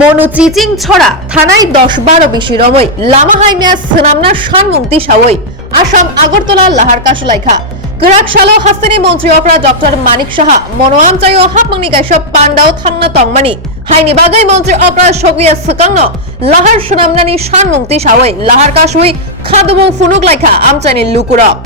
মনু চিচিং ছড়া থানায় 10-12 বেশি রমই লামা হাইমিয়া সনামনা সানমুক্তি সাওই আসাম আগরতলা লাহার কাশলাইখা গরাক সালো হাসিনি মন্ত্রী অকরা ডক্টর মানিক সাহা মনোয়াম চাইও হাপমাংনি গাইসব পান্ডাও থাংনা তংমানি হাইনি বাগাই মন্ত্রী অকরা সগিয়া সকাংন লাহার সনামনানি সানমুক্তি সাওই লাহার কাশুই খাদমু ফুনুক লাইখা আমচাইনি লুকুরগ